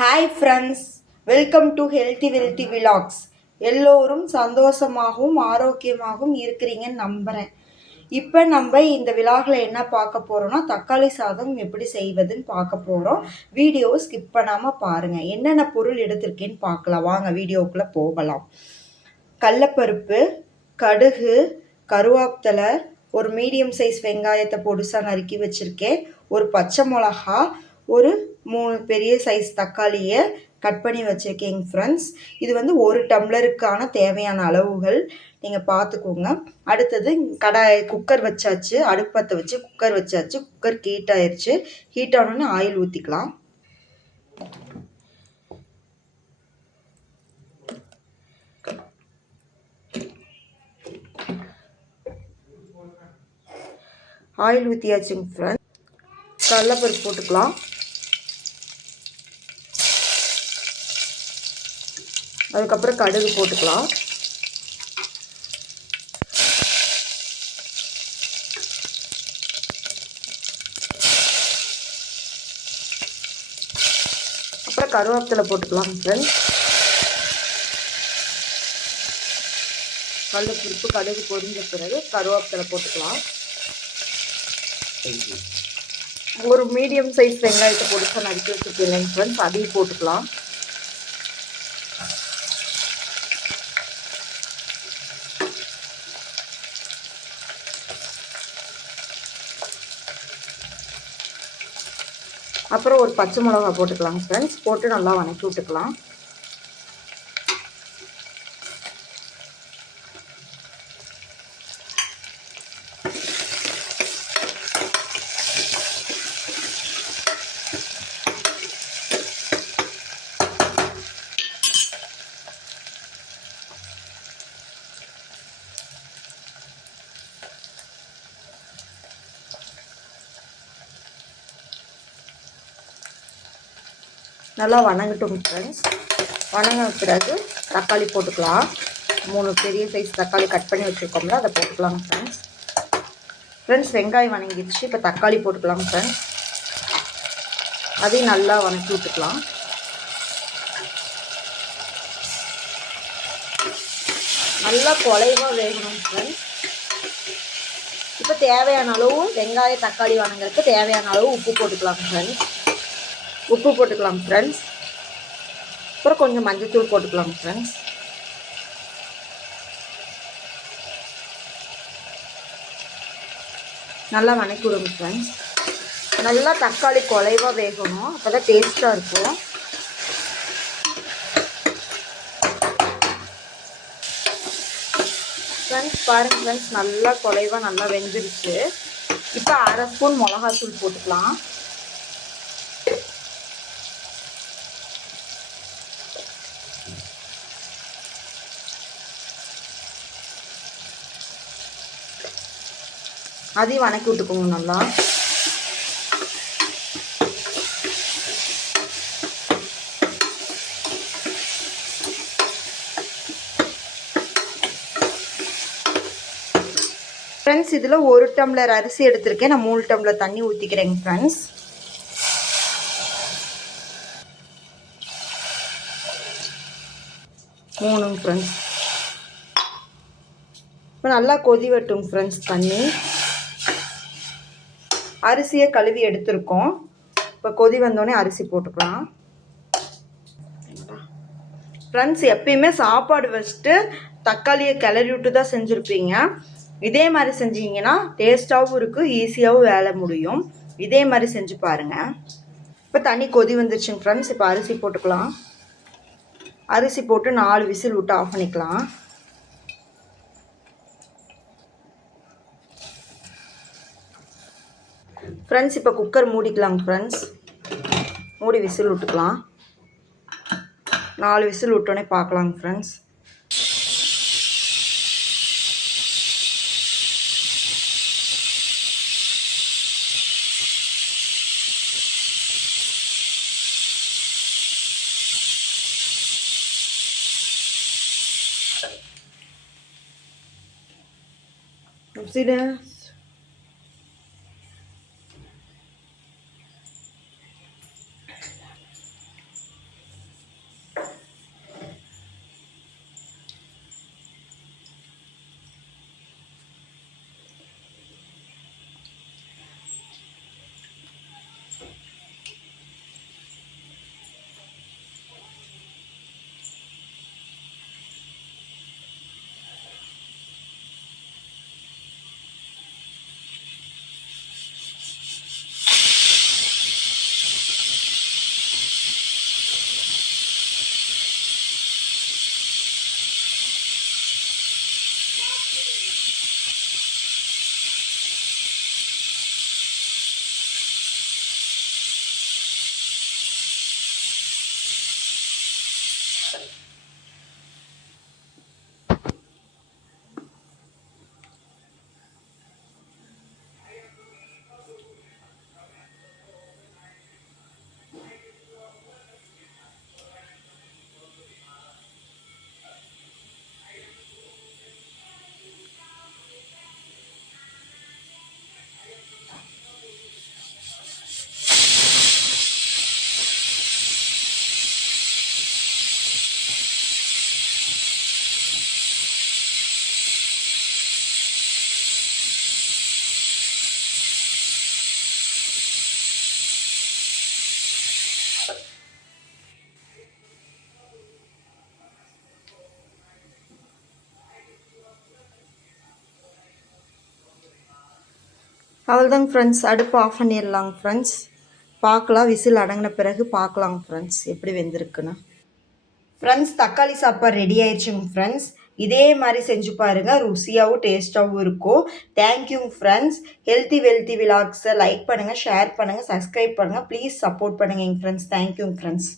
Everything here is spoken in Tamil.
Hi friends, welcome to healthy wealthy vlogs. எல்லோரும் சந்தோஷமாகவும் ஆரோக்கியமாகவும் இருக்கிறீங்கன்னு நம்புகிறேன். இப்போ நம்ம இந்த விலாகில் என்ன பார்க்க போகிறோம்னா, தக்காளி சாதம் எப்படி செய்வதுன்னு பார்க்க போகிறோம். வீடியோவை ஸ்கிப் பண்ணாமல் பாருங்கள். என்னென்ன பொருள் எடுத்திருக்கேன்னு பார்க்கலாம். வாங்க வீடியோக்குள்ளே போகலாம். கடலைப்பருப்பு, கடுகு, கருவேப்பிலை, ஒரு மீடியம் சைஸ் வெங்காயத்தை பொடிசாக நறுக்கி வச்சுருக்கேன், ஒரு பச்சை மிளகா, ஒரு 3 பெரிய சைஸ் தக்காளியை கட் பண்ணி வச்சுருக்கேங்க ஃப்ரெண்ட்ஸ். இது வந்து ஒரு டம்ளருக்கான தேவையான அளவுகள் நீங்கள் பார்த்துக்கோங்க. அடுத்தது குக்கர் வச்சாச்சு, அடுப்பத்தை வச்சு குக்கர் வச்சாச்சு. குக்கர் ஹீட் ஆயிடுச்சு. ஹீட் ஆனோன்னு ஆயில் ஊற்றிக்கலாம். ஆயில் ஊற்றியாச்சுங்க ஃப்ரெண்ட்ஸ். கடலைப்பருப்பு போட்டுக்கலாம். அதுக்கப்புறம் கடுகு போட்டுக்கலாம். அப்புறம் கருவேப்பிலை போட்டுக்கலாம் ஃப்ரெண்ட்ஸ். கடலைப்பருப்பு கடுகு பொரிஞ்ச பிறகு கருவேப்பிலை போட்டுக்கலாம். ஒரு மீடியம் சைஸ் வெங்காயத்தை பொடிசாக நறுக்கி வச்சுருக்கேன் ஃப்ரெண்ட்ஸ், அதையும் போட்டுக்கலாம். அப்புறம் ஒரு பச்சை மிளகா போட்டுக்கலாம் ஃப்ரெண்ட்ஸ். போட்டு நல்லா வதக்கி விட்டுக்கலாம். நல்லா வணங்கட்டும் ஃப்ரெண்ட்ஸ். வணங்கின பிறகு தக்காளி போட்டுக்கலாம். 3 பெரிய சைஸ் தக்காளி கட் பண்ணி வச்சுருக்கோம்ல, அதை போட்டுக்கலாம் ஃப்ரெண்ட்ஸ். வெங்காயம் வணங்கிடுச்சு. இப்போ தக்காளி போட்டுக்கலாம் ஃப்ரெண்ட்ஸ். அதையும் நல்லா வணக்கி விட்டுக்கலாம். நல்லா குலைவாக வேகணும் ஃப்ரெண்ட்ஸ். இப்போ தேவையான அளவு வெங்காய தக்காளி வணங்குறதுக்கு தேவையான அளவு உப்பு போட்டுக்கலாம் ஃப்ரெண்ட்ஸ். உப்பு போட்டுக்கலாம் ஃப்ரெண்ட்ஸ். அப்புறம் கொஞ்சம் மஞ்சள்தூள் போட்டுக்கலாம் ஃப்ரெண்ட்ஸ். நல்லா வணக்கி விடுங்க ஃப்ரெண்ட்ஸ். நல்லா தக்காளி குலைவாக வேகணும், அப்போ தான் டேஸ்ட்டாக இருக்கும். ஃப்ரெண்ட்ஸ் பாருங்கள் ஃப்ரெண்ட்ஸ், நல்லா குலைவாக நல்லா வெந்துருச்சு. இப்போ 1/2 ஸ்பூன் மிளகாத்தூள் போட்டுக்கலாம். அதையும் வணக்கி விட்டுக்கோங்க நல்லா. ஃப்ரெண்ட்ஸ், இதில் 1 டம்ளர் அரிசி எடுத்திருக்கேன். நான் 3 டம்ளர் தண்ணி ஊற்றிக்கிறேங்க ஃப்ரெண்ட்ஸ். ஃப்ரெண்ட்ஸ் இப்போ நல்லா கொதி வட்டும் ஃப்ரெண்ட்ஸ் தண்ணி. அரிசியை கழுவி எடுத்துருக்கோம். இப்போ கொதி வந்தோடனே அரிசி போட்டுக்கலாம் ஃப்ரெண்ட்ஸ். எப்பயுமே சாப்பாடு வச்சுட்டு தக்காளியை கிளறி விட்டு தான் செஞ்சுருப்பீங்க. இதே மாதிரி செஞ்சீங்கன்னா டேஸ்ட்டாகவும் இருக்குது, ஈஸியாகவும் வேலை முடியும். இதே மாதிரி செஞ்சு பாருங்கள். இப்போ தண்ணி கொதி வந்துருச்சுங்க ஃப்ரெண்ட்ஸ். இப்போ அரிசி போட்டுக்கலாம். அரிசி போட்டு 4 விசில் விட்டு ஆஃப் பண்ணிக்கலாம். ஃப்ரெண்ட்ஸ் இப்போ குக்கர் மூடிக்கலாங்க ஃப்ரெண்ட்ஸ். மூடி விசில் விட்டுக்கலாம். 4 விசில் விட்டோன்னே பார்க்கலாங்க ஃப்ரெண்ட்ஸ். அவ்வளோதாங்க ஃப்ரெண்ட்ஸ், அடுப்பு ஆஃப் பண்ணிடலாங்க ஃப்ரெண்ட்ஸ். பார்க்கலாம், விசில் அடங்கின பிறகு பார்க்கலாங்க ஃப்ரெண்ட்ஸ் எப்படி வெந்திருக்குன்னு. ஃப்ரெண்ட்ஸ், தக்காளி சாப்பாடு ரெடி ஆயிடுச்சுங்க ஃப்ரெண்ட்ஸ். இதே மாதிரி செஞ்சு பாருங்கள், ருசியாகவும் டேஸ்ட்டாகவும் இருக்கும். தேங்க்யூங்க ஃப்ரெண்ட்ஸ். ஹெல்த்தி வெல்த்தி விலாக்ஸை லைக் பண்ணுங்கள், ஷேர் பண்ணுங்கள், சப்ஸ்கிரைப் பண்ணுங்கள். ப்ளீஸ் சப்போர்ட் பண்ணுங்கள் எங்கள் ஃப்ரெண்ட்ஸ். தேங்க்யூங்க ஃப்ரெண்ட்ஸ்.